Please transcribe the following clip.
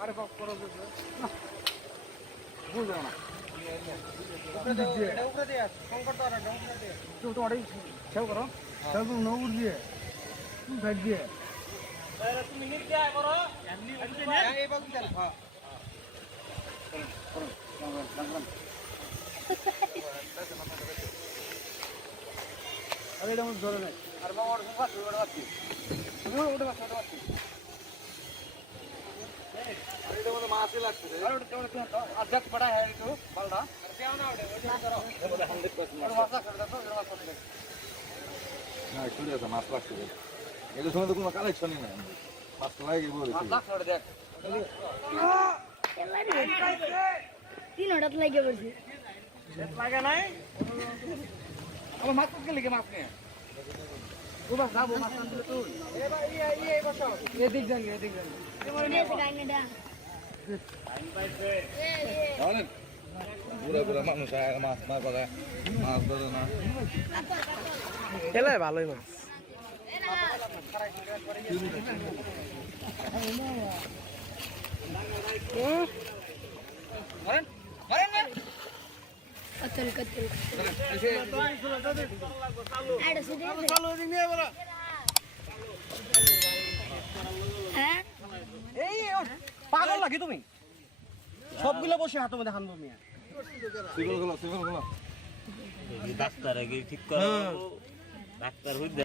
আরে বাপ করো বুঝলো না উপরে দিয়ে সংকট তো উপরে দিয়ে তো ওটাই সেও করো সেও নৌর দিয়ে তুমি ভাগ দিয়ে তুমি নিট দিয়ে করো এই বাবু চল হ্যাঁ আরে এটা আমার ধরে নাই আর বাবা ওটা পাচ্ছি ওটা পাচ্ছি ওটা পাচ্ছি अरे तो मतलब मासे लगते थे अरे तो अध्यक्ष बड़ा है तो बलड़ा क्या ना उड़े वो करो ये बोले 100% मासा कर दो तो मासा कर ना स्टूडियो से मास लगते थे ये तो सुनो तो कोई कलेक्शन ही नहीं मास लाएगी बोल रही मास छोड़ दे तीन हड़त लगे बस लगा नहीं अब मास के लेके मास ने वो बस आप मास अंदर तो ए भाई ये बचाओ ये दिख जाएंगे ये से गाएंगे डा Alan, pura মানুষ আর মাছ না করে মাছ ধরে না এলাই ভালোই মাছ कतल कतल ऐड से दे চালু দিন নিয়ে বড় हैं এই পাগল নাকি তুমি সবগুলো বসে হাতের মধ্যে হানবো মিয়া সিগল গুলো ডাক্তার আগে ঠিক করো ডাক্তার হইতে